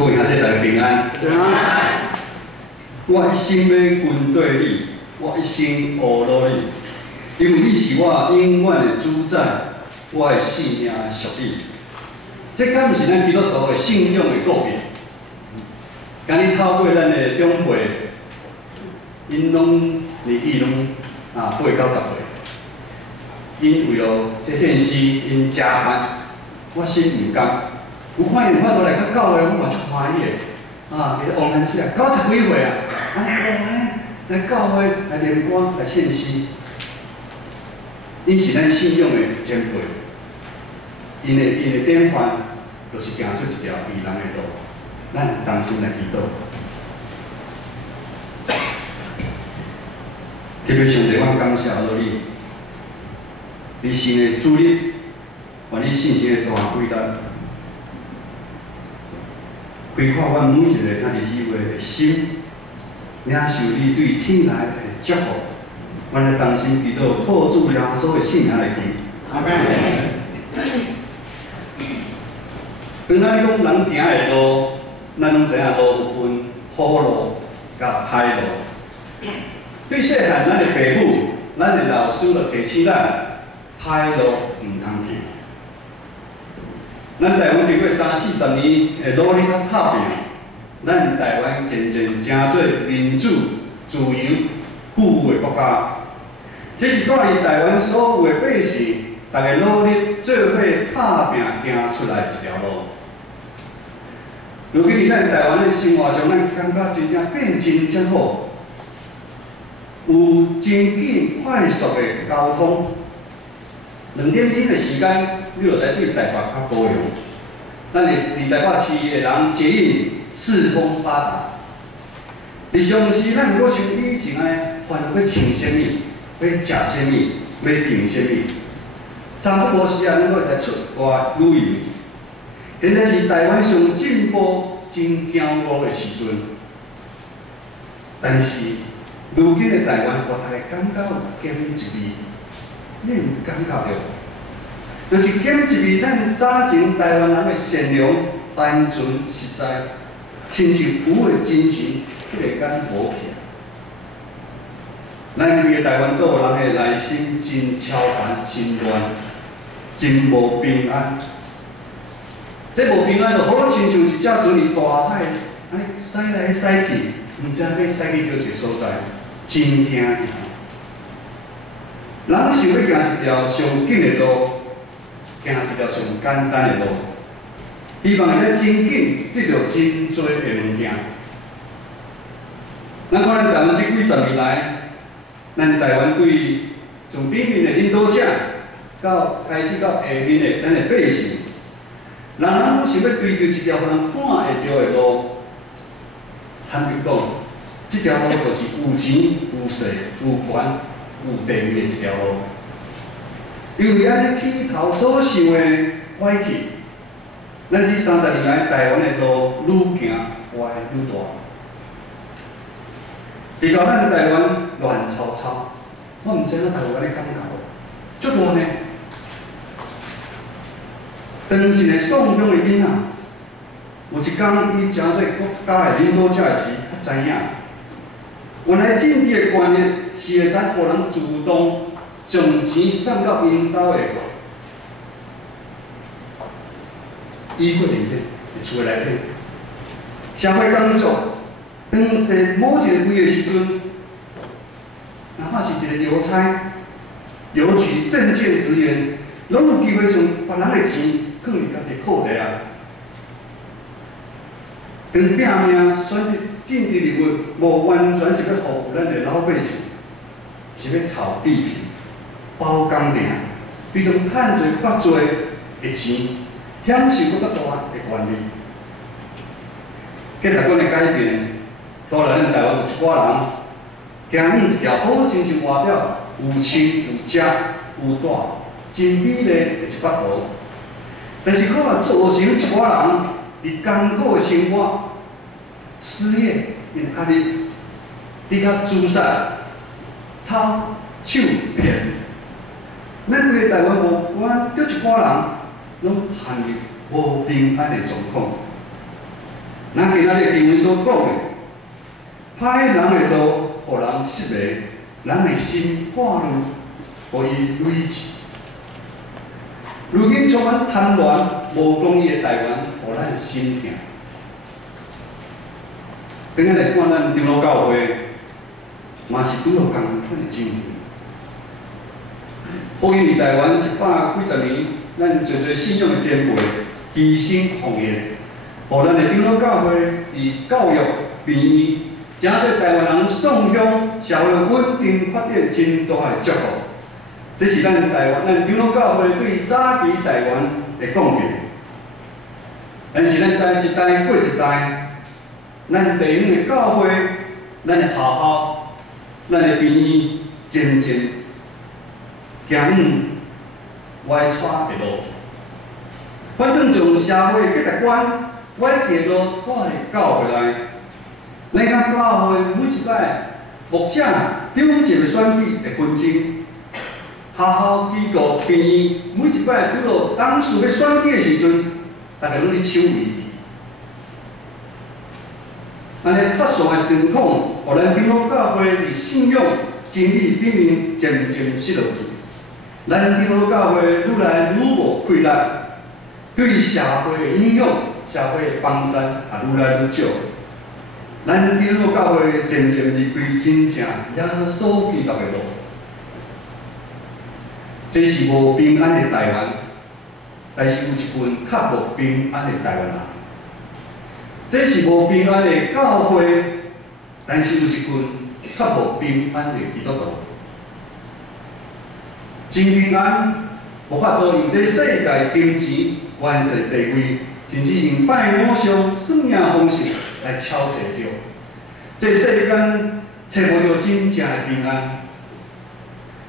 各位兄弟大家平安。平安。我一生要跟对你，我一生学路你，因为你是我永远的主宰，我的性命属你。这敢毋是咱基督徒的信仰的告别？今日透过咱的长辈，因拢年纪拢8到10岁，因为了这献诗因加班，我心毋甘。 有看见法度来较教会，我嘛足欢喜的。其实王兰出来90几岁啊，安尼来教会来练歌来献诗，因是咱信仰的前辈，因的典范，就是行出一条义人的路，咱同心来祈祷。特别上帝，我感谢到你，你神的主力，把你信心的大贵咱。 开阔阮每一个咱日子的心，领受你对天来的祝福。阮的同心祈祷，靠主耶稣的圣名来祈。阿门。当咱讲人行的路，咱拢知影路有分好路甲歹路。对细汉咱的父母、咱的老师就提醒咱，歹路毋通行。 咱台湾经过30-40年的努力甲打拼，咱台湾渐渐成做民主、自由、富裕的国家。这是带于台湾所有的百姓，大家努力做伙打拼行出来一条路。如今咱台湾的生活上，咱感觉真正变真好，有真紧快速的交通。 2点钟的时间，你就来对台北较高雄。咱伫台北市的人捷运四通八达。日常时咱如果像以前安尼，烦恼要穿什么，要食什么，要订什么，3不5时啊，咱搁会来出外旅游。现在是台湾上进步、真骄傲的时阵，但是如今的台湾，我大家感觉有减一味。 你有感觉到，就是减一味咱早前台湾人的善良、单纯、实在，亲像有的精神，忽然间无去。咱规个台湾岛人的内心真超凡、真乱、真无平安。这无平安就好亲像一只船伫大海，安尼驶来驶去，毋知影要驶去倒一个所在，真惊吓。 人想要行一条上紧的路，行一条上简单的路，希望会真紧得到真多的物件。咱看咱台湾这几十年来，咱台湾对从顶面的领导者，开始到下面的咱的百姓，人人想要追求一条互人看会到的路。坦白讲，这条路就是有钱、有势、有权。 有地位的一条路，因为安尼起头所想的歪去，咱这30年来台湾的路愈行歪愈大。直到咱台湾乱糟糟，我毋知影大家安尼感觉，足乱的。当一个丧中的囡仔，有一天伊成做国家的领导者时，才知影。 原来政治的观念是会使互人主动将钱送到因兜的医馆里底、厝内底。社会工作，当找某一个位的时阵，哪怕是一个邮差、邮局、证件职员，拢有机会将别人的钱放入家己口袋啊。当拼命选择。 政治人物无完全是要服务咱的老百姓，是要炒地皮、包工程，比如趁做较多的钱，享受更较大的权利。今日阮的改变，当然咱台湾有一寡人行一条好亲像外表有深有窄有大、真美丽的一幅图，但是可能造成一寡人伫艰苦的生活。 失业因压力，比较自杀、偷、抢、骗，咱规个台湾无管叫一寡人，拢陷入无平安的状况。咱今仔日经文所讲的，歹人的路，互人失迷，人的心化入，互伊累积。如今充满贪婪、无公义的台湾，互咱心痛。今仔来看咱长老教会，嘛是拄到共款的境遇。福音伫台湾100几十年，咱侪侪信仰的前辈牺牲奉献，互咱的长老教会伫教育、培育，真侪台湾人送向社会稳定发展真大的祝福。这是咱长老教会对早期台湾的贡献。但是咱知一代过一代，咱地方的教会、咱的学校、咱的培育，渐渐行歪错的路。反正从社会价值观、歪题路带入教会内，咱甲教会每一摆牧者、长级的选举的纷争，学校机构培育每一摆拄到当时要选举的时阵，大家拢咧抢位置。安尼发散的情况，互咱长老教会伫信仰、真理顶面渐渐失落去。咱长老教会愈来愈无气力，对社会的影响、社会的帮助也愈来愈少。咱长老教会渐渐离开真正耶稣基督的路，这是无平安的台湾，但是有一群较无平安的台湾人。这是无平安的教会，但是有一群较无平安的基督徒。真平安，无法度用这世界金钱、权势、地位，甚至用拜偶像、算命方式来敲找着。这世间找无到真正的平安。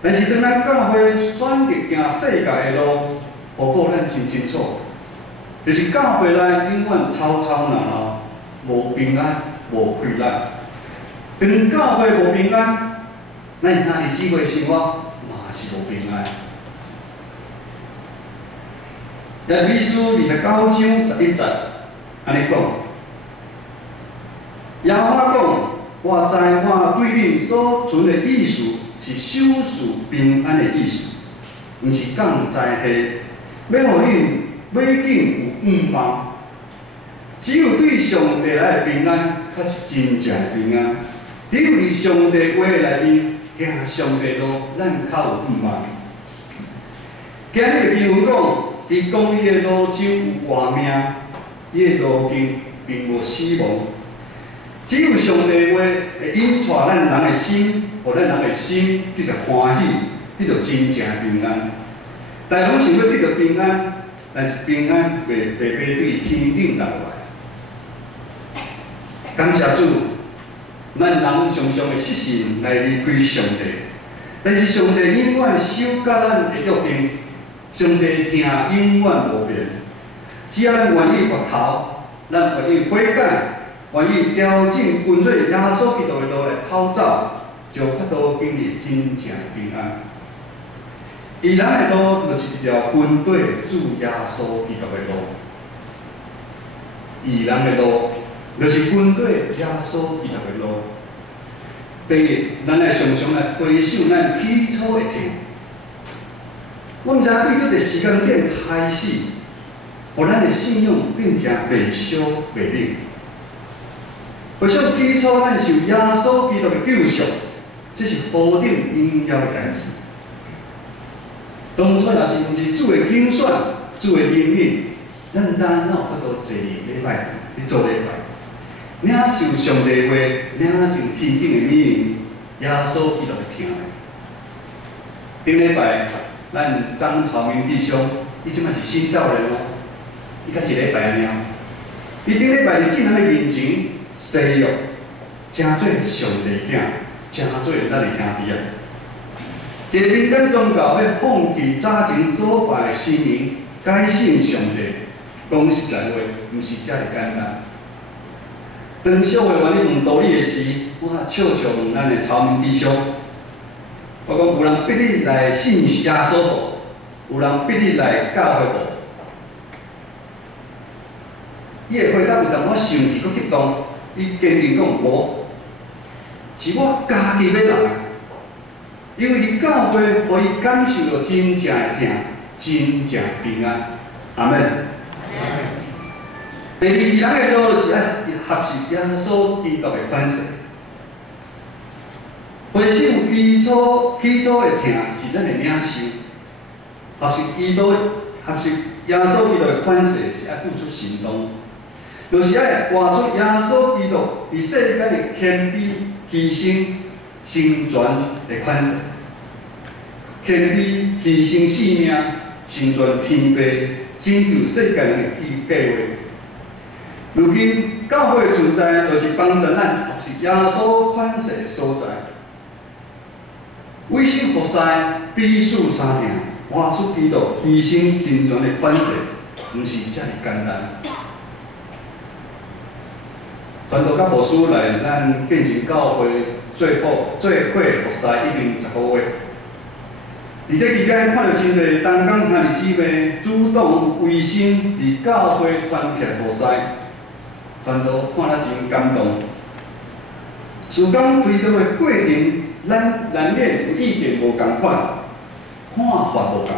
但是当咱教会选择行世界的路，报告咱真清楚，就是教会内永远吵吵闹闹，无平安，无快乐。当教会无平安，咱日子过生活嘛是无平安。耶利米书29章11节安尼讲：耶和华讲，我知我对恁所存的意思是守住平安的意思，毋是降灾祸，要互恁尾景有盼望。只有对上帝来的平安，才是真正的平安。只有伫上帝话内面行上帝路，咱较有盼望。今日的经文讲，伫公义的路上有活命，伊的路径并无死亡。只有上帝话会引带咱人的心，互咱人的心得到欢喜，得到真正的平安。大家想要得到平安，但是平安袂白白对天顶流来。感谢主，咱人常常会失信来离开上帝，但是上帝永远守甲咱的约定，上帝听永远无变。只要咱愿意回头，咱愿意悔改，愿意调整跟随耶稣基督的路来跑走，就法度经历真正的平安。义人的路就是一条跟对主耶稣基督的路，义人的路就是跟对耶稣基督的路。第一，咱来常常来回想咱起初的痛。我毋知对这个时间点开始，互咱的信仰变成袂烧袂冷。回想起初咱受耶稣基督的救赎，这是何等荣耀的代志！当初若是毋是主的拣选、主的怜悯，咱哪有法度坐礼拜去做礼拜？领受上帝话，领受天顶的命令，耶稣基督的听的。顶礼拜，咱张朝明弟兄，伊即摆是新造人哦，伊才一礼拜尔。伊顶礼拜伫众人的面前誓约，诚做上帝囝，诚做咱的兄弟啊。一个民间宗教要放弃早前所拜的神明，改信上帝，讲实在话，毋是遮尔简单。当小会员咧问道理的时，我笑笑问咱的朝明弟兄，我讲有人逼你来信耶稣无？有人逼你来教会无？伊会回答有淡薄仔生气，佫激动，伊坚定讲无，是我家己要来，因为伫教会，互伊感受到真正的疼，真正平安。阿门。第二，人的路就是爱学习耶稣基督的款式。回信基础的疼是咱的领受，学习基督，学习耶稣基督的款式是爱付出行动，就是爱活出耶稣基督伫世间的谦卑、牺牲、成全的款式。谦卑、牺牲性命、成全天父，拯救世间人的计划。如今教会的存在，就是帮助咱学习耶稣款式的所在。为心服侍，彼此相疼，活出基督牺牲成全的款式，毋是遮尔简单。传道甲牧师来咱建成教会做伙服侍已经10个月，而这期间看到真侪同工兄弟姊妹主动为心伫教会团起来服侍，传道看了真感动。事工推动的过程，咱难免有意见无共款，看法无共，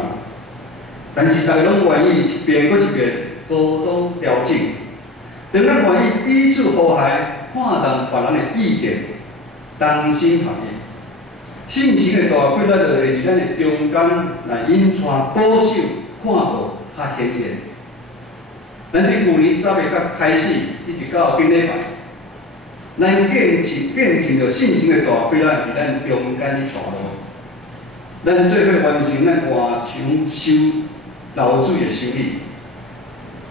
但是大家拢愿意一遍搁一遍多多调整。当咱愿意彼此和谐，看重别人的意见，同心合意，信心的大规律就会伫咱的中间来引带保守、看顾较显现。咱伫旧年10月开始，一直到今礼拜，咱见证着信心的大规律伫咱中间的带路。咱做伙完成咱外墙修流水的修理，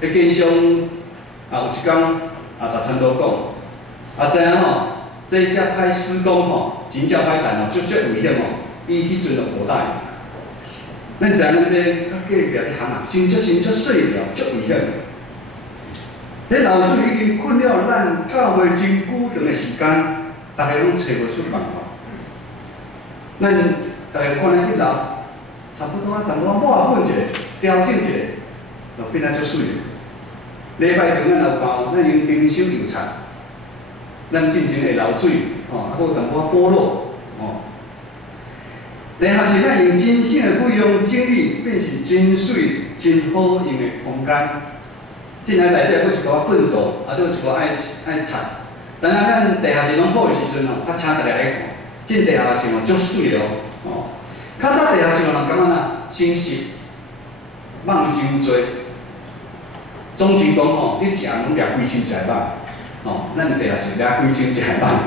会经常。有一天，十传道讲，知影吼，这遮歹施工吼，真正歹干吼，足危险吼，伊迄阵就无答应。咱知影咱这较隔壁这行真足细条，足危险。这流水已经困了咱教会真久长的时间，大家拢找袂出办法。咱大家看咱一楼，差不多淡薄抹粉者，调整者，就变来足水。礼拜堂咱有包，咱用冰箱油漆，咱进前会流水，还有淡薄剥落，然后是咱用真省的费用整理，变成真水、真好用的空间。进来内底佫一寡粪扫，还有一寡爱擦。等下咱地下室拢好的时阵较请大家来看，进地下室足水哦。较早地下室人感觉呐，真湿，蠓真多。总之讲吼，你食拢掠规身一个蠓，咱地下室掠规身一个蠓，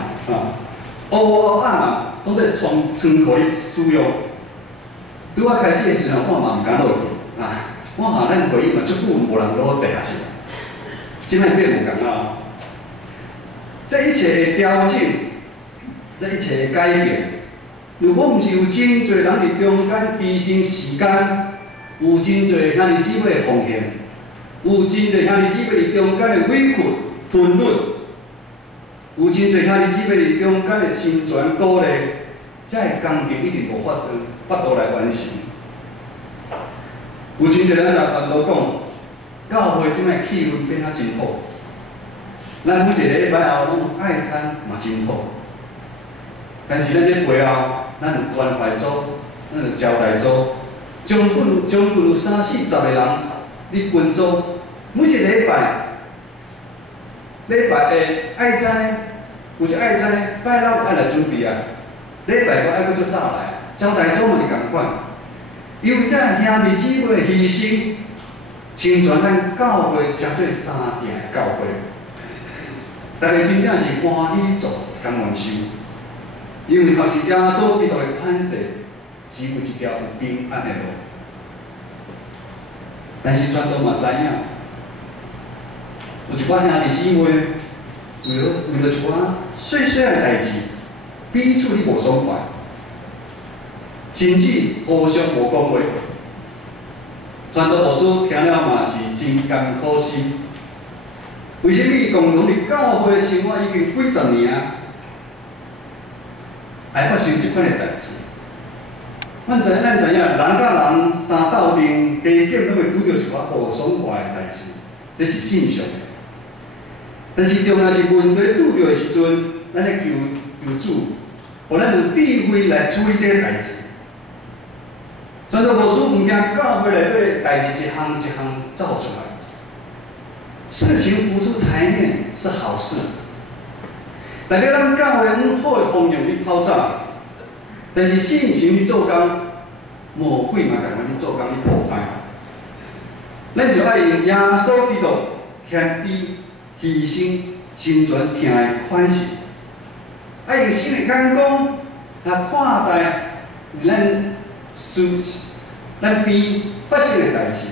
乌暗嘛，拢在窗互你使用。拄啊开始的时候，我嘛毋敢落去我咱回忆嘛，足久无人落地下室，即摆变无共啊。这一切的调整，这一切的改变，如果毋是有真侪人伫中间牺牲时间，有真侪兄弟姊妹的奉献。有真侪兄弟姊妹伫中间的委屈、吞忍，有真侪兄弟姊妹伫中间的成全鼓励，这个工程一定无法度来完成。有真侪人也传道讲，教会即摆气氛变啊真好，咱每一个礼拜后拢爱餐嘛真好，但是咱这背后，咱有关怀组，咱有招待组，将近有30-40个人伫分组。每一个礼拜的爱餐，有一爱餐拜六爱来准备啊，礼拜我爱搁足早来，招待组嘛是共款。因为这兄弟姊妹牺牲，成全咱教会诚做三定的教会，大家真正是欢喜做，甘愿受。因为头是耶稣基督的款式，是有一条有平安的路。但是传道嘛知影。有一寡兄弟姊妹，为了一寡细细的代志，彼此你无爽快，甚至互相无讲话。传道牧师听了嘛是心甘苦死。为什么共同伫教会生活已经几十年啊，还发生即款的代志？咱知影，人甲人相斗阵，加减拢会拄着一寡无爽快的代志，这是正常的。但是重要是问题拄着的时阵，咱咧求主，互咱有智慧来处理这个代志。传道牧师毋惊教会内底代志一项一项造出来，事情浮出台面是好事。大家咱教会往好的方向去跑走，但是信心去做工，魔鬼嘛共款去做工去破坏。咱就爱用耶稣基督谦卑、牺牲、成全听的款式，爱用神的眼光来看待咱边发生的代志。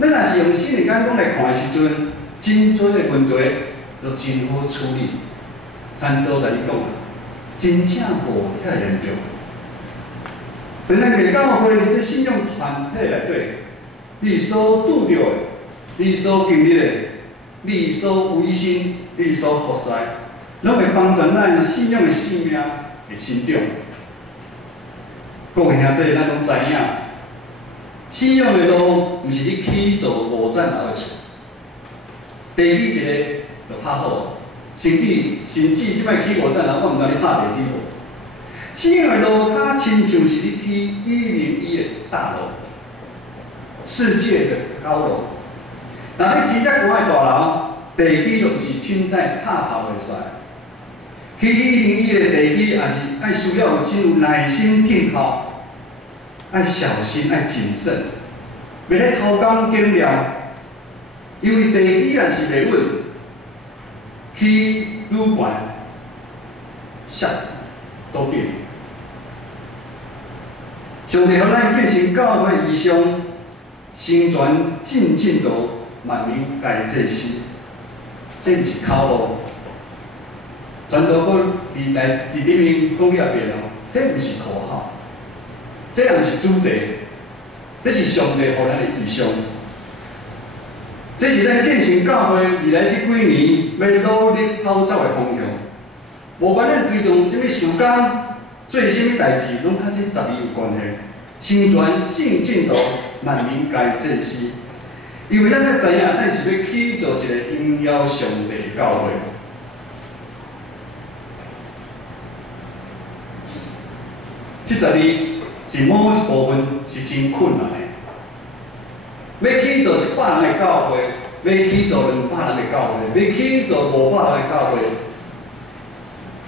咱若是用神的眼光来看的时阵，真多的问题都真好处理。咱都在你讲，真正无遐严重。但咱个教会这信仰团体内底，你所拄着的，你所经历的，你所违心，你所服侍，拢会帮助咱信仰的生命会成长。各位兄弟，咱拢知影，信仰的路毋是你起做5站后的厝，第几一个就拍好，甚至即摆起5站后，我毋知你拍第几步。信仰的路较亲像是你去101的大楼，世界的高楼。若你起遮高的大楼，地基就毋是凊彩拍跑袂使。去101的地基，也是爱需要有真有耐心听候，爱小心爱谨慎，袂咧偷工减料。因为地基若是袂稳，起愈悬，摔都紧。上帝互咱变成教会异象，成全进进度，万民该这事，这毋是口路。传道搁伫顶面讲遐边哦，这毋是口号，这也毋是主题，这是上帝互咱的异象。这是咱建成教会未来这几年要努力跑走的方向。无管咱推动什么事工，做什么代志，拢甲这12有关系。成全性进度，万民该这事。因为咱咧知影，咱是要起造一个荣耀上帝的教会。这12是某一部分是真困难的。要起造100人的教会，要起造200人的教会，要起造500人的教会，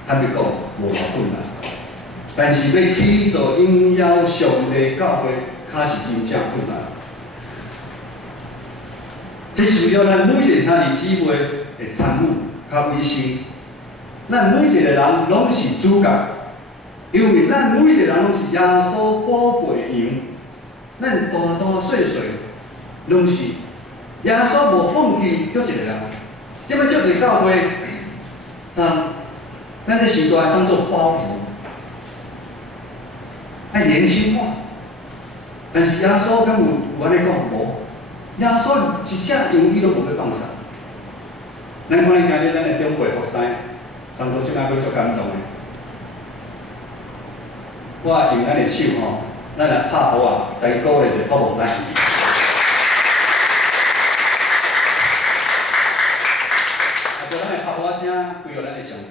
坦白讲无偌困难。但是要起造荣耀上帝的教会，确实真正困难。这需要咱每一个兄弟姊妹的参与甲维系。咱每一个人拢是主角。因为咱每一个人拢是耶稣宝贵的羊，咱大大细细拢是耶稣无放弃叫一个人。即摆足侪教会，咱这时代当作包袱，爱年轻化。但是耶稣敢有安尼讲无？耶稣一只羊伊都无要放杀。咱看今日咱的中国佛师，传道即摆佫足感动的。我用咱的手吼，咱来拍鼓啊，再鼓励者好无咱。就咱的拍鼓声归予咱的上帝。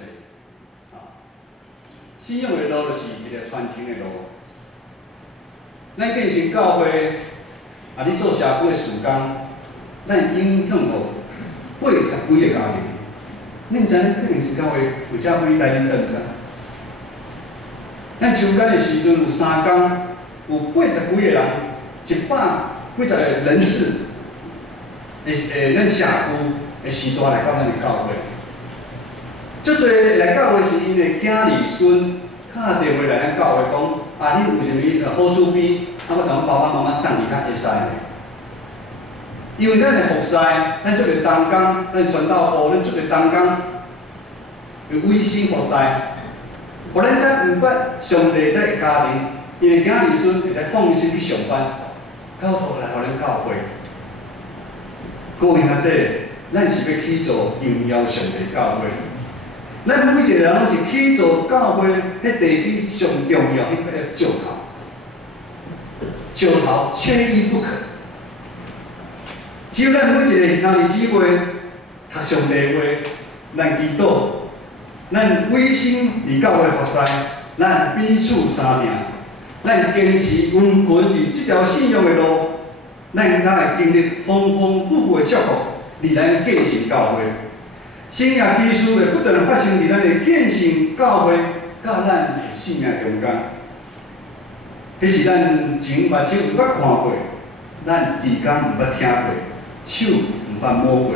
信仰的路就是一个传承的路。咱建成教会，你做社会的事工，咱影响到80几个家庭。恁知影建成教会有遮几代，恁知毋知？咱抽干的时阵有3工，有80几个人，100几十个人士，咱社区的时代来到咱的教会。足侪来教会是因的囝儿孙打电话来咱教会讲，恁有啥物好处边，我从爸爸妈妈送你较会使的。因为咱的服侍，咱足个同工，咱传道部，咱足个同工，有委身服侍。互咱才毋捌上帝这个家庭，因为囝儿孙会使放心去上班，交托来互咱教会。各位兄弟，咱是要起造荣耀上帝教会。咱每一个人拢是起造教会，迄地基上重要迄块石头，石头缺一不可。只有咱每一个兄弟姊妹，学上帝话，咱祈祷，咱委身伫教会服侍，咱彼此相听，咱坚持稳稳伫即条信仰的路，咱才会经历丰丰富富的祝福，伫咱建成教会。生命奇事会不断发生伫咱的建成教会，甲咱的生命中间。迄是咱前目睭毋捌看过，咱耳根毋捌听过，手毋捌摸过，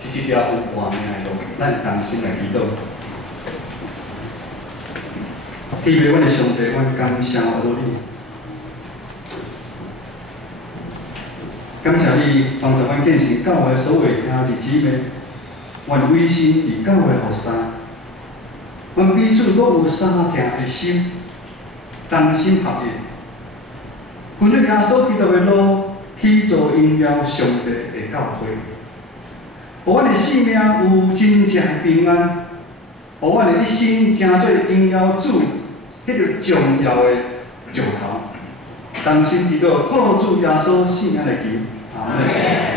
是一条有活命的路，咱同心来祈祷。天父，阮的上帝，阮感谢你，感谢你帮助阮建成教会所有兄弟姊妹，阮委身伫教会服侍，阮彼此各有相听的心，同心合意，分享耶稣基督的路，去做荣耀上帝的教会，互阮的生命有真正的平安，互阮的一生成做荣耀主迄个重要的石头。同心祈祷，靠主耶稣圣名来求，阿门。